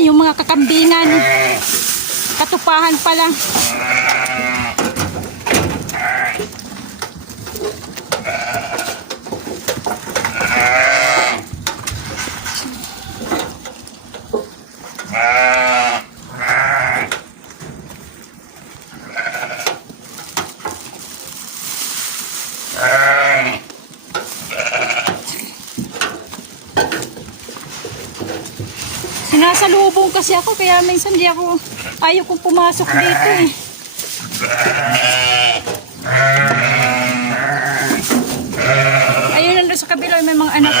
Yan, yung mga kakambingan. Katupahan pa lang. Sinasalubong kasi ako, kaya minsan di ako, ayaw kong pumasok dito eh. Ayun, nandun sa kabila, may mga anak.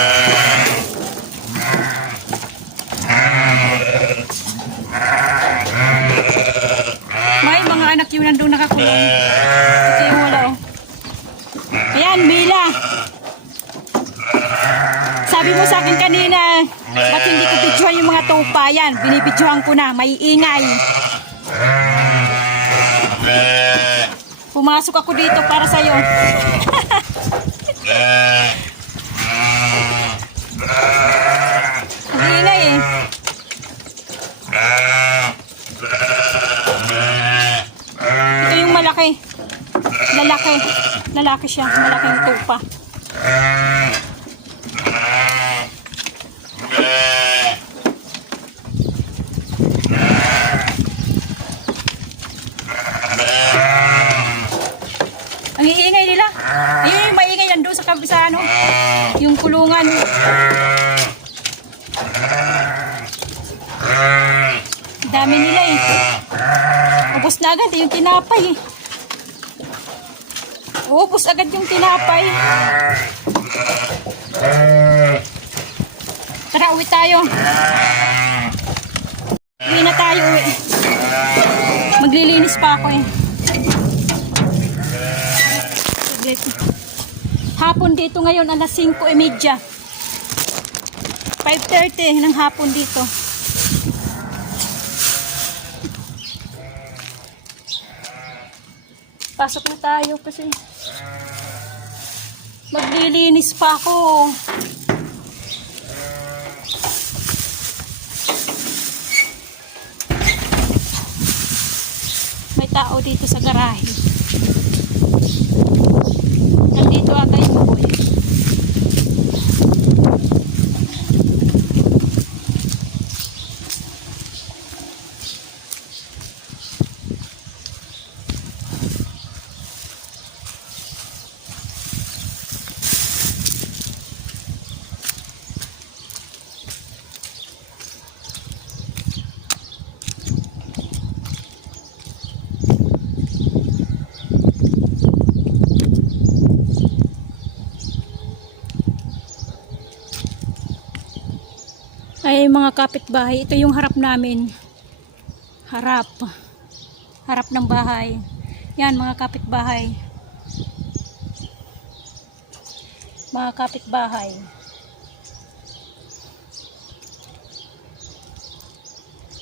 May mga anak yung nandun nakakulong. Ito yung wala oh. Ayan, Mila. Sabi mo sa akin kanina, ba't hindi ko videohan yung mga tupa? Yan, binibidyohan ko na, may ingay. Pumasok ako dito para sa'yo. Ang ingay eh. Ito yung malaki. Lalaki. Lalaki siya. Malaking tupa. Ang iingay nila. Ayun yung maingay nandun sa kabisa, ano? Yung kulungan. Dami nila eh. Ubus na agad yung tinapay eh. Ubus agad yung tinapay. Tara, uwi tayo. Uwi na tayo, uwi. Maglilinis pa ako eh. Hapon dito ngayon, alas 5:30. 5:30 ng hapon dito. Pasok na tayo kasi maglilinis pa ako. May tao dito sa garahe. Nandito ata yung boy. Ay mga kapitbahay, ito yung harap namin. Harap ng bahay. Yan mga kapitbahay. Mga kapitbahay.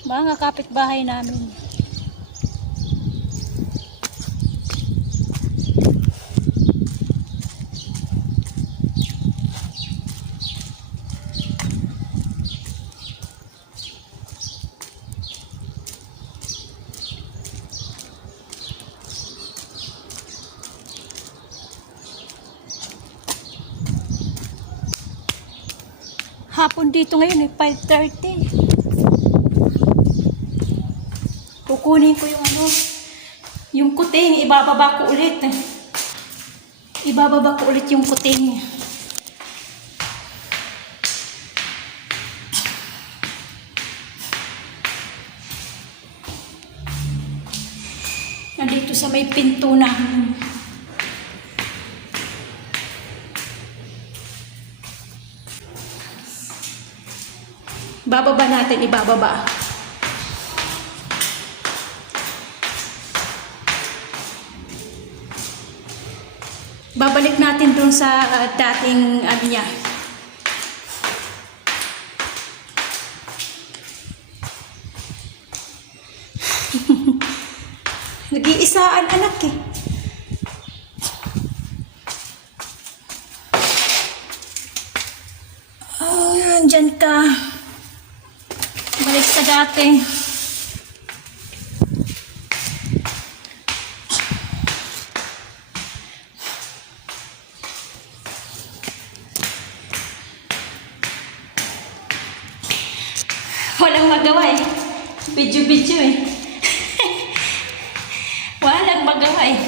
Mga kapitbahay namin. Hapon dito ngayon ay 5:30. Kukunin ko yung ano, yung kuting, ibababa ko ulit. Ibababa ko ulit yung kuting. Nandito sa may pinto na. Bababa natin, ibababa. Babalik natin dun sa dating ano niya. Nag-iisaan anak eh. Oh, nandyan ka. Balik sa dati. Walang magawa eh. Video-video eh. Walang magawa eh.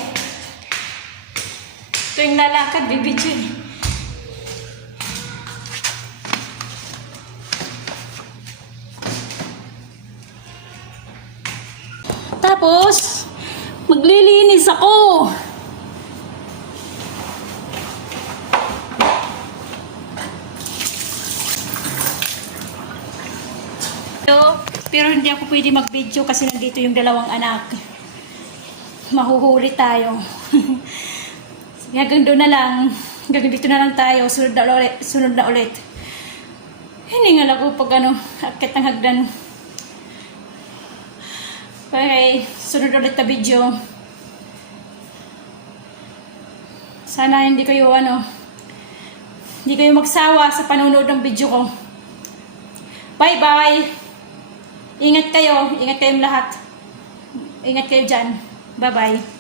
Tuwing lalakad, bibidyo eh. Tapos, maglilinis ako. Pero hindi ako pwede mag-video kasi nandito yung dalawang anak. Mahuhuli tayo. Hanggang doon na lang. Hanggang dito na lang tayo. Sunod na ulit. Sunod na ulit. Hindi nga lang pag akit ng hagdan. Okay, sunod ulit na video. Sana hindi kayo hindi kayo magsawa sa panonood ng video ko. Bye-bye! Ingat kayo. Ingat kayong lahat. Ingat kayo dyan. Bye-bye.